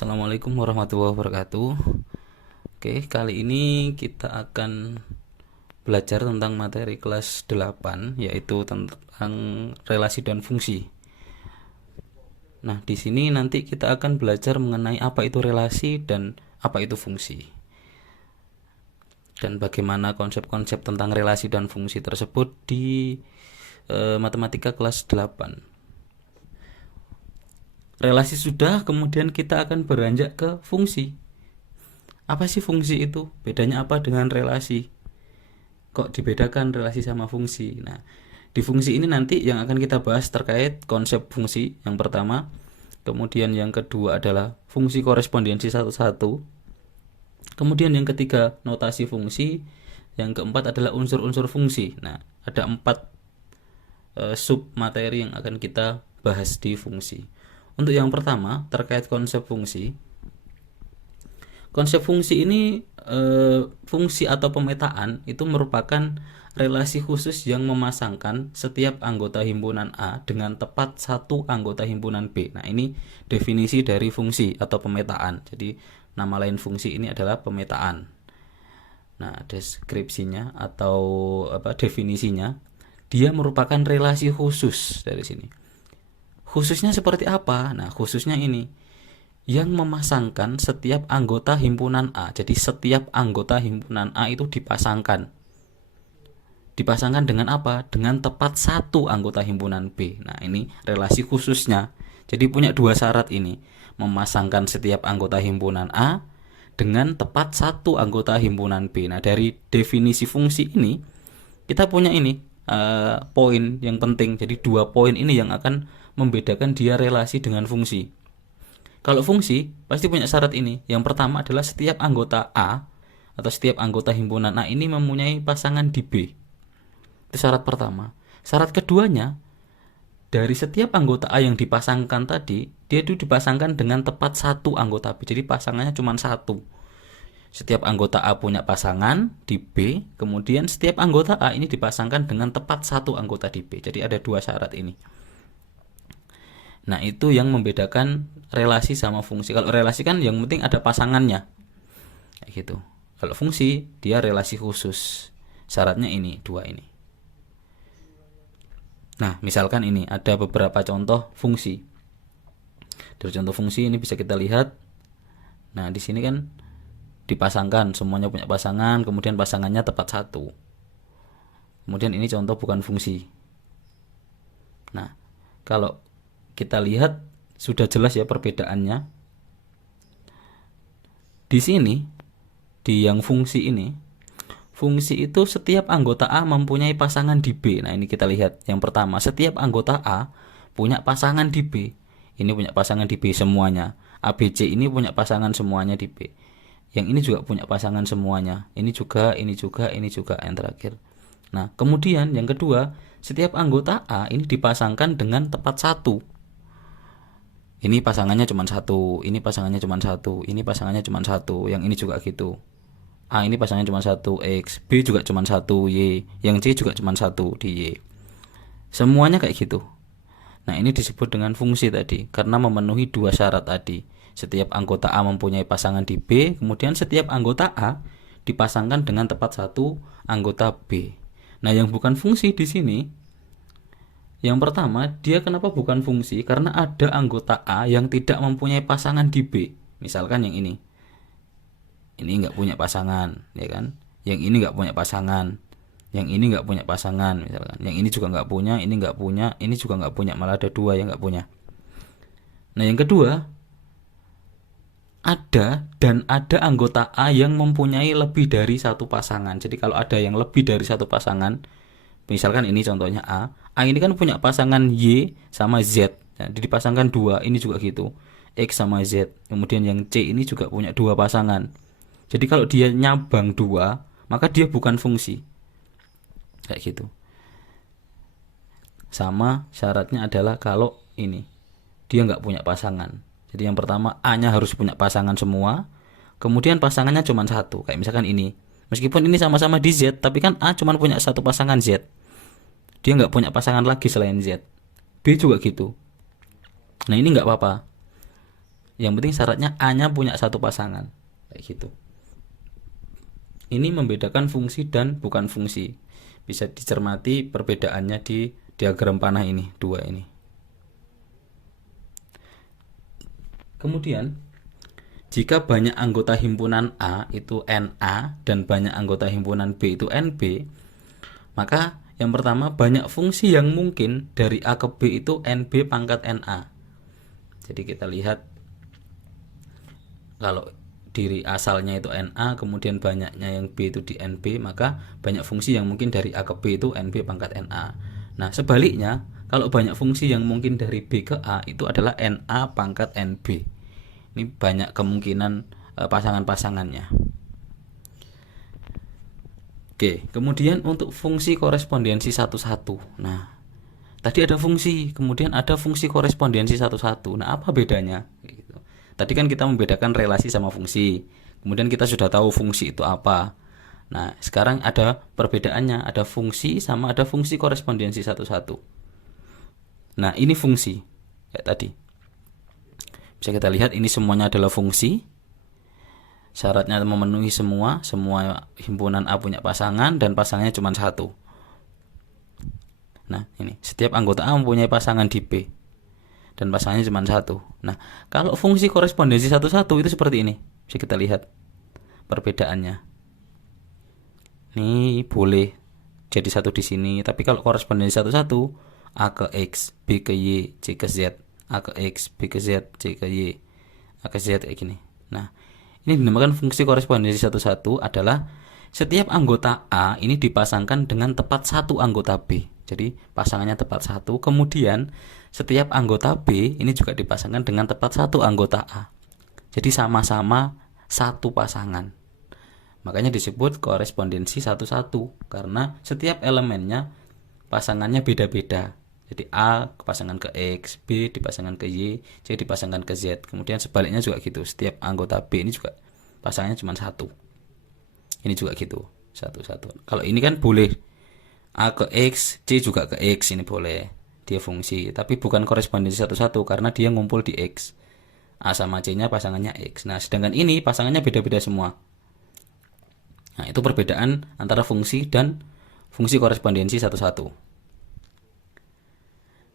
Assalamualaikum warahmatullahi wabarakatuh. Oke, kali ini kita akan belajar tentang materi kelas 8, yaitu tentang relasi dan fungsi. Nah, di sini nanti kita akan belajar mengenai apa itu relasi dan apa itu fungsi. Dan bagaimana konsep-konsep tentang relasi dan fungsi tersebut di matematika kelas 8. Relasi sudah, kemudian kita akan beranjak ke fungsi. Apa sih fungsi itu? Bedanya apa dengan relasi? Kok dibedakan relasi sama fungsi? Nah, di fungsi ini nanti yang akan kita bahas terkait konsep fungsi yang pertama. Kemudian yang kedua adalah fungsi korespondensi satu-satu. Kemudian yang ketiga notasi fungsi. Yang keempat adalah unsur-unsur fungsi. Nah, ada 4 sub materi yang akan kita bahas di fungsi. Untuk yang pertama terkait konsep fungsi. Konsep fungsi ini fungsi atau pemetaan itu merupakan relasi khusus yang memasangkan setiap anggota himpunan A dengan tepat satu anggota himpunan B. Nah, ini definisi dari fungsi atau pemetaan. Jadi nama lain fungsi ini adalah pemetaan. Nah, deskripsinya atau definisinya, dia merupakan relasi khusus dari sini. Khususnya seperti apa? Nah, khususnya ini yang memasangkan setiap anggota himpunan A. Jadi setiap anggota himpunan A itu dipasangkan. Dipasangkan dengan apa? Dengan tepat satu anggota himpunan B. Nah, ini relasi khususnya. Jadi punya 2 syarat ini. Memasangkan setiap anggota himpunan A dengan tepat satu anggota himpunan B. Nah, dari definisi fungsi ini kita punya ini poin yang penting. Jadi 2 poin ini yang akan membedakan dia relasi dengan fungsi. Kalau fungsi pasti punya syarat ini. Yang pertama adalah setiap anggota A atau setiap anggota himpunan A ini mempunyai pasangan di B. Itu syarat pertama. Syarat keduanya, dari setiap anggota A yang dipasangkan tadi, dia itu dipasangkan dengan tepat satu anggota B. Jadi pasangannya cuma satu. Setiap anggota A punya pasangan di B, kemudian setiap anggota A ini dipasangkan dengan tepat satu anggota di B. Jadi ada 2 syarat ini. Nah, itu yang membedakan relasi sama fungsi. Kalau relasi kan yang penting ada pasangannya, kayak gitu. Kalau fungsi dia relasi khusus. Syaratnya ini 2 ini. Nah, misalkan ini ada beberapa contoh fungsi. Dari contoh fungsi ini bisa kita lihat. Nah, di sini kan dipasangkan, semuanya punya pasangan, kemudian pasangannya tepat satu. Kemudian ini contoh bukan fungsi. Nah, kalau kita lihat sudah jelas ya perbedaannya. Di sini, di yang fungsi ini, fungsi itu setiap anggota A mempunyai pasangan di B. Nah, ini kita lihat. Yang pertama, setiap anggota A punya pasangan di B. Ini punya pasangan di B semuanya. ABC ini punya pasangan semuanya di B. Yang ini juga punya pasangan semuanya. Ini juga, ini juga, ini juga, yang terakhir. Nah, kemudian yang kedua, setiap anggota A ini dipasangkan dengan tepat satu. Ini pasangannya cuma satu, ini pasangannya cuma satu, ini pasangannya cuma satu, yang ini juga gitu. A ini pasangannya cuma satu X, B juga cuma satu Y, yang C juga cuma satu di Y. Semuanya kayak gitu. Nah, ini disebut dengan fungsi tadi karena memenuhi 2 syarat tadi. Setiap anggota A mempunyai pasangan di B, kemudian setiap anggota A dipasangkan dengan tepat satu anggota B. Nah, yang bukan fungsi di sini, yang pertama, dia kenapa bukan fungsi? Karena ada anggota A yang tidak mempunyai pasangan di B. Misalkan yang ini nggak punya pasangan, ya kan? Yang ini nggak punya pasangan, yang ini nggak punya pasangan, misalkan. Yang ini juga nggak punya, ini nggak punya, ini juga nggak punya, malah ada 2 yang nggak punya. Nah, yang kedua, ada anggota A yang mempunyai lebih dari satu pasangan. Jadi kalau ada yang lebih dari satu pasangan, misalkan ini contohnya A ini kan punya pasangan Y sama Z. Nah, dipasangkan 2, ini juga gitu. X sama Z. Kemudian yang C ini juga punya 2 pasangan. Jadi kalau dia nyabang 2, maka dia bukan fungsi. Kayak gitu. Sama syaratnya adalah kalau ini dia nggak punya pasangan. Jadi yang pertama A-nya harus punya pasangan semua. Kemudian pasangannya cuma satu. Kayak misalkan ini. Meskipun ini sama-sama di Z, tapi kan A cuma punya satu pasangan Z. Dia nggak punya pasangan lagi selain Z. B juga gitu. Nah, ini nggak apa-apa. Yang penting syaratnya A-nya punya satu pasangan. Kayak gitu. Ini membedakan fungsi dan bukan fungsi. Bisa dicermati perbedaannya di diagram panah ini, dua ini. Kemudian, jika banyak anggota himpunan A itu NA dan banyak anggota himpunan B itu NB, maka yang pertama, banyak fungsi yang mungkin dari A ke B itu NB pangkat NA. Jadi kita lihat kalau diri asalnya itu NA, kemudian banyaknya yang B itu di NB, maka banyak fungsi yang mungkin dari A ke B itu NB pangkat NA. Nah, sebaliknya, kalau banyak fungsi yang mungkin dari B ke A itu adalah NA pangkat NB. Ini banyak kemungkinan pasangan-pasangannya. Oke, kemudian untuk fungsi korespondensi satu-satu. Nah, tadi ada fungsi, kemudian ada fungsi korespondensi satu-satu. Nah, apa bedanya? Gitu. Tadi kan kita membedakan relasi sama fungsi. Kemudian kita sudah tahu fungsi itu apa. Nah, sekarang ada perbedaannya, ada fungsi sama ada fungsi korespondensi satu-satu. Nah, ini fungsi kayak tadi. Bisa kita lihat ini semuanya adalah fungsi. Syaratnya memenuhi semua himpunan A punya pasangan dan pasangannya cuma satu. Nah, ini setiap anggota A mempunyai pasangan di B dan pasangannya cuma satu. Nah, kalau fungsi korespondensi satu-satu itu seperti ini. Bisa kita lihat perbedaannya. Ini boleh jadi satu di sini, tapi kalau korespondensi satu-satu, A ke X, B ke Y, C ke Z, A ke X, B ke Z, C ke Y, A ke Z kayak gini. Nah, ini dinamakan fungsi korespondensi satu-satu adalah setiap anggota A ini dipasangkan dengan tepat satu anggota B. Jadi pasangannya tepat satu. Kemudian setiap anggota B ini juga dipasangkan dengan tepat satu anggota A. Jadi sama-sama satu pasangan. Makanya disebut korespondensi satu-satu karena setiap elemennya pasangannya beda-beda. Jadi A dipasangkan ke X, B dipasangkan ke Y, C dipasangkan ke Z. Kemudian sebaliknya juga gitu. Setiap anggota B ini juga pasangannya cuma satu. Ini juga gitu, satu-satu. Kalau ini kan boleh A ke X, C juga ke X, ini boleh. Dia fungsi, tapi bukan korespondensi satu-satu karena dia ngumpul di X. A sama C-nya pasangannya X. Nah, sedangkan ini pasangannya beda-beda semua. Nah, itu perbedaan antara fungsi dan fungsi korespondensi satu-satu.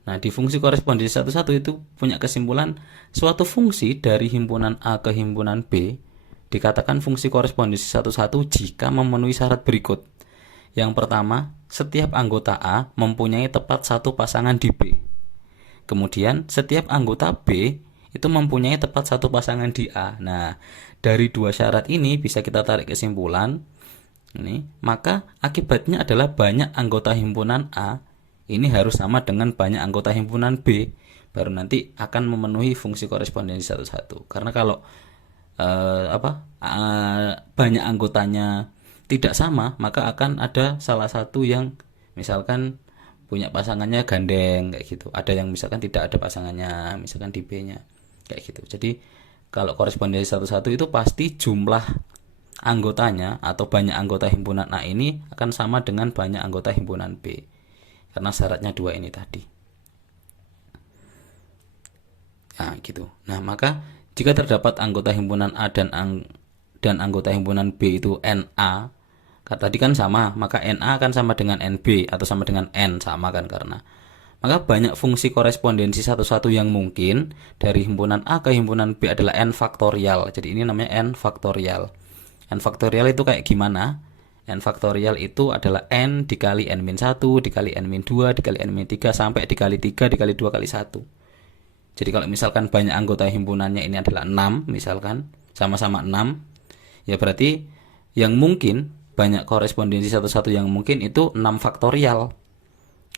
Nah, di fungsi korespondensi satu-satu itu punya kesimpulan suatu fungsi dari himpunan A ke himpunan B dikatakan fungsi korespondensi satu-satu jika memenuhi syarat berikut. Yang pertama, setiap anggota A mempunyai tepat satu pasangan di B. Kemudian, setiap anggota B itu mempunyai tepat satu pasangan di A. Nah, dari dua syarat ini bisa kita tarik kesimpulan ini, maka akibatnya adalah banyak anggota himpunan A ini harus sama dengan banyak anggota himpunan B, baru nanti akan memenuhi fungsi korespondensi satu-satu. Karena kalau banyak anggotanya tidak sama, maka akan ada salah satu yang misalkan punya pasangannya gandeng kayak gitu. Ada yang misalkan tidak ada pasangannya, misalkan di B-nya kayak gitu. Jadi kalau korespondensi satu-satu itu pasti jumlah anggotanya atau banyak anggota himpunan A ini akan sama dengan banyak anggota himpunan B. Karena syaratnya dua ini tadi. Nah, gitu. Nah, maka jika terdapat anggota himpunan A dan anggota himpunan B itu NA, tadi kan sama, maka NA akan sama dengan NB atau sama dengan N, sama kan karena. Maka banyak fungsi korespondensi satu-satu yang mungkin dari himpunan A ke himpunan B adalah N faktorial. Jadi ini namanya N faktorial. N faktorial itu kayak gimana? N faktorial itu adalah N dikali N-1 dikali N-2 dikali N-3 sampai dikali 3 dikali 2 kali 1. Jadi kalau misalkan banyak anggota himpunannya ini adalah 6 misalkan, sama-sama 6, ya berarti yang mungkin banyak korespondensi satu-satu yang mungkin itu 6 faktorial.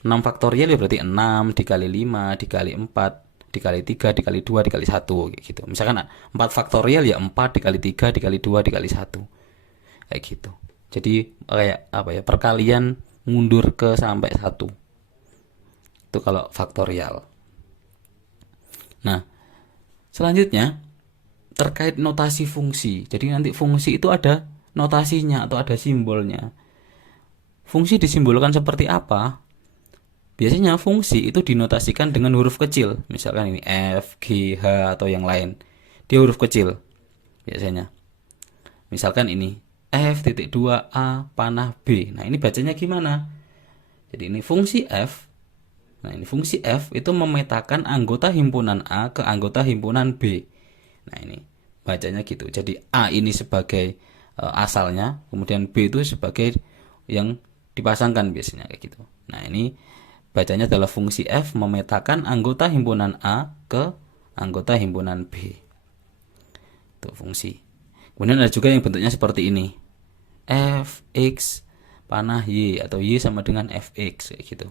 6 faktorial ya berarti 6 dikali 5 dikali 4 dikali 3 dikali 2 dikali 1 gitu. Misalkan 4 faktorial ya 4 dikali 3 dikali 2 dikali 1. Kayak gitu. Jadi kayak perkalian mundur ke sampai 1. Itu kalau faktorial. Nah, selanjutnya terkait notasi fungsi. Jadi nanti fungsi itu ada notasinya atau ada simbolnya. Fungsi disimbolkan seperti apa? Biasanya fungsi itu dinotasikan dengan huruf kecil. Misalkan ini F, G, H atau yang lain. dia huruf kecil biasanya. Misalkan ini F.2A panah B. Nah, ini bacanya gimana? Jadi ini fungsi F. Nah, ini fungsi F itu memetakan anggota himpunan A ke anggota himpunan B. Nah, ini bacanya gitu. Jadi A ini sebagai asalnya, kemudian B itu sebagai yang dipasangkan biasanya kayak gitu. Nah, ini bacanya adalah fungsi F memetakan anggota himpunan A ke anggota himpunan B. Itu fungsi. Kemudian ada juga yang bentuknya seperti ini. Fx panah Y atau Y sama dengan Fx kayak gitu.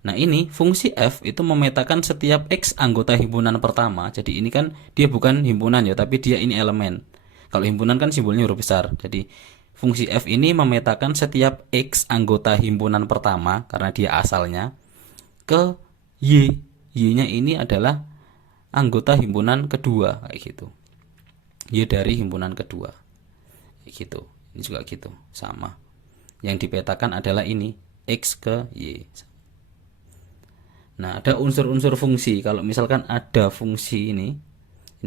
Nah, ini fungsi F itu memetakan setiap X anggota himpunan pertama. Jadi ini kan dia bukan himpunan ya, tapi dia ini elemen. Kalau himpunan kan simbolnya huruf besar. Jadi fungsi F ini memetakan setiap X anggota himpunan pertama karena dia asalnya ke Y. Y-nya ini adalah anggota himpunan kedua kayak gitu. Y dari himpunan kedua. Kayak gitu. Ini juga gitu, sama. Yang dipetakan adalah ini X ke Y. Nah, ada unsur-unsur fungsi. Kalau misalkan ada fungsi ini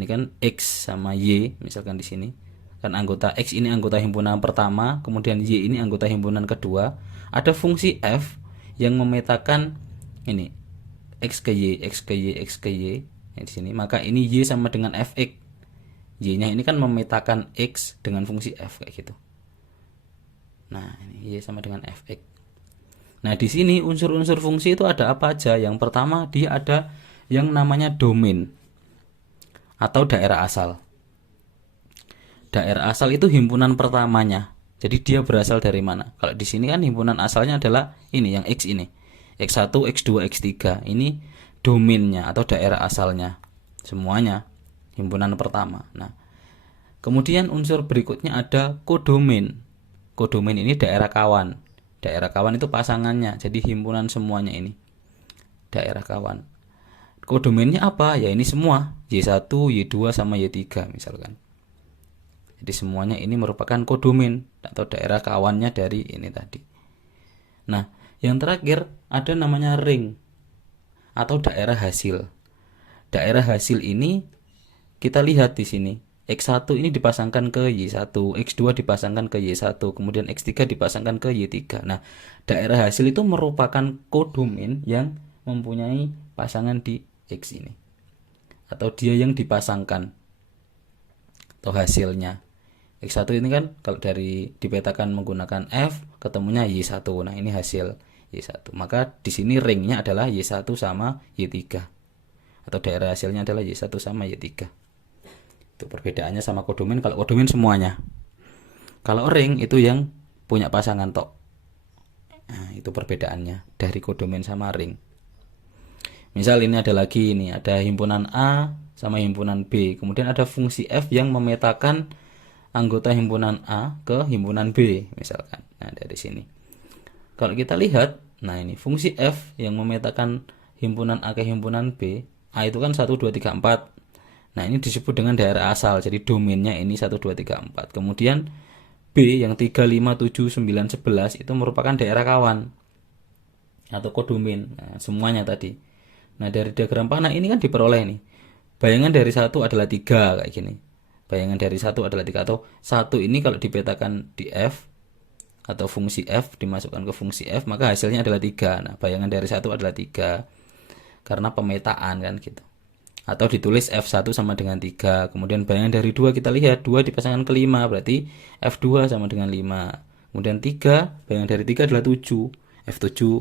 kan X sama Y, misalkan di sini. Kan anggota X ini anggota himpunan pertama, kemudian Y ini anggota himpunan kedua. Ada fungsi F yang memetakan ini X ke Y, X ke Y, X ke Y. Di sini, maka ini Y sama dengan Fx. Y-nya ini kan memetakan X dengan fungsi F kayak gitu. Nah, ini Y sama dengan Fx. Nah, di sini unsur-unsur fungsi itu ada apa aja? Yang pertama, dia ada yang namanya domain atau daerah asal. Daerah asal itu himpunan pertamanya. Jadi dia berasal dari mana? Kalau di sini kan himpunan asalnya adalah ini yang X ini. X1, X2, X3. Ini domainnya atau daerah asalnya. Semuanya himpunan pertama. Nah, kemudian unsur berikutnya ada kodomain. Kodomain ini daerah kawan. Daerah kawan itu pasangannya. Jadi himpunan semuanya ini. Daerah kawan. Kodomainnya apa? Ya ini semua. Y1, Y2 sama Y3 misalkan. Jadi semuanya ini merupakan kodomain atau daerah kawannya dari ini tadi. Nah, yang terakhir ada namanya ring atau daerah hasil. Daerah hasil ini kita lihat di sini. X1 ini dipasangkan ke Y1, X2 dipasangkan ke Y1, kemudian X3 dipasangkan ke Y3. Nah, daerah hasil itu merupakan kodomain yang mempunyai pasangan di X ini. Atau dia yang dipasangkan atau hasilnya. X1 ini kan kalau dari dipetakan menggunakan F, ketemunya Y1. Nah, ini hasil Y1. Maka di sini ringnya adalah Y1 sama Y3. Atau daerah hasilnya adalah Y1 sama Y3. Itu perbedaannya sama kodomain. Kalau kodomain semuanya. Kalau ring itu yang punya pasangan tok. Nah, itu perbedaannya dari kodomain sama ring. Misal ini ada lagi ini, ada himpunan A sama himpunan B. Kemudian ada fungsi F yang memetakan anggota himpunan A ke himpunan B misalkan. Nah, dari sini. Kalau kita lihat, nah ini fungsi F yang memetakan himpunan A ke himpunan B. A itu kan 1 2 3 4. Nah, ini disebut dengan daerah asal. Jadi domainnya ini 1 2 3 4. Kemudian B yang 3 5 7 9 11 itu merupakan daerah kawan atau kodomain. Nah, semuanya tadi. Nah, dari diagram panah ini kan diperoleh nih. Bayangan dari 1 adalah 3 kayak gini. Bayangan dari 1 adalah 3 atau 1 ini kalau dipetakan di F atau fungsi F dimasukkan ke fungsi F, maka hasilnya adalah 3. Nah, bayangan dari 1 adalah 3. Karena pemetaan kan gitu. Atau ditulis F1 sama dengan 3. Kemudian bayangan dari 2 kita lihat 2 dipasangkan ke 5, berarti F2 sama dengan 5. Kemudian 3, bayangan dari 3 adalah 7.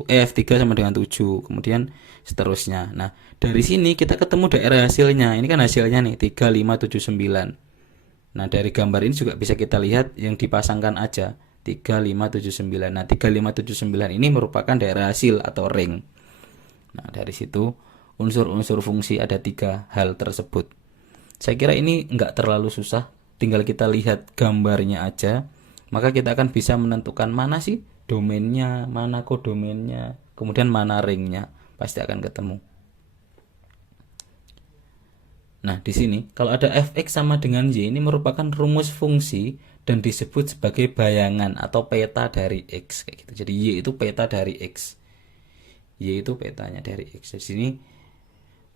F3 sama dengan 7. Kemudian seterusnya. Nah, dari sini kita ketemu daerah hasilnya. Ini kan hasilnya nih 3 5 7 9. Nah, dari gambar ini juga bisa kita lihat yang dipasangkan aja 3 5 7 9. Nah, 3 5 7 9 ini merupakan daerah hasil atau ring. Nah, dari situ unsur-unsur fungsi ada 3 hal tersebut. Saya kira ini enggak terlalu susah, tinggal kita lihat gambarnya aja, maka kita akan bisa menentukan mana sih domainnya, mana kodomainnya, kemudian mana ringnya, pasti akan ketemu. Nah, di sini kalau ada Fx sama dengan Y ini merupakan rumus fungsi dan disebut sebagai bayangan atau peta dari X kayak gitu. Jadi Y itu peta dari X. Y itu petanya dari X. Di sini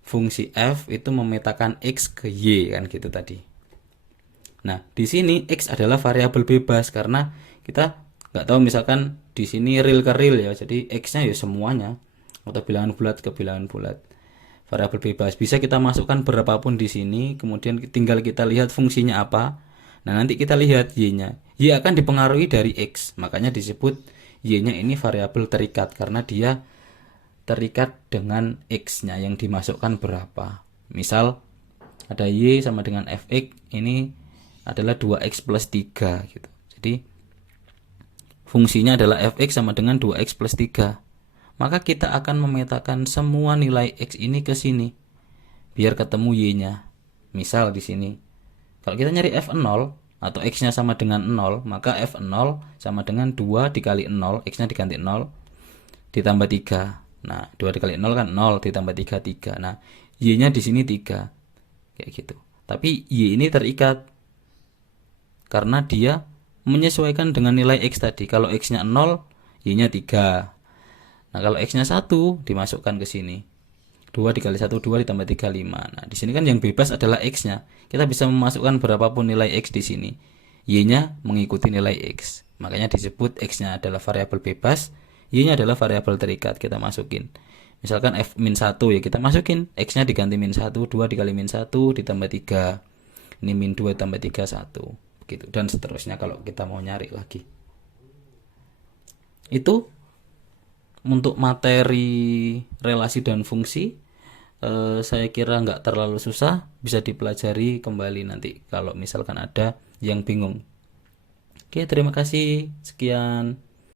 fungsi F itu memetakan X ke Y kan gitu tadi. Nah, di sini X adalah variabel bebas karena kita nggak tahu misalkan di sini real ke real ya. Jadi X-nya ya semuanya atau bilangan bulat ke bilangan bulat. Variabel bebas bisa kita masukkan berapapun di sini, kemudian tinggal kita lihat fungsinya apa. Nah, nanti kita lihat Y-nya. Y akan dipengaruhi dari X. Makanya disebut Y-nya ini variabel terikat karena dia terikat dengan X-nya yang dimasukkan berapa. Misal ada Y sama dengan Fx, ini adalah 2x plus 3 gitu. Jadi fungsinya adalah Fx sama dengan 2x plus 3. Maka kita akan memetakan semua nilai X ini ke sini biar ketemu Y-nya. Misal di sini. Kalau kita nyari F0 atau X-nya sama dengan 0, maka F0 sama dengan 2 dikali 0, X-nya diganti 0 ditambah 3. Nah, 2 dikali 0 kan 0 ditambah 3 3. Nah, Y-nya di sini 3. Kayak gitu. Tapi Y ini terikat karena dia menyesuaikan dengan nilai X tadi. Kalau X-nya 0, Y-nya 3. Nah, kalau X-nya 1 dimasukkan ke sini. 2 dikali 1 2 ditambah 3 5. Nah, di sini kan yang bebas adalah X-nya. Kita bisa memasukkan berapapun nilai X di sini. Y-nya mengikuti nilai X. Makanya disebut X-nya adalah variabel bebas, Y-nya adalah variabel terikat. Kita masukin. Misalkan F-1 ya kita masukin. X-nya diganti min 1, 2 dikali min 1 ditambah 3. Ini min 2 tambah 3 1. Begitu dan seterusnya kalau kita mau nyari lagi. Itu untuk materi relasi dan fungsi. Saya kira nggak terlalu susah, bisa dipelajari kembali nanti kalau misalkan ada yang bingung. Oke, terima kasih, sekian.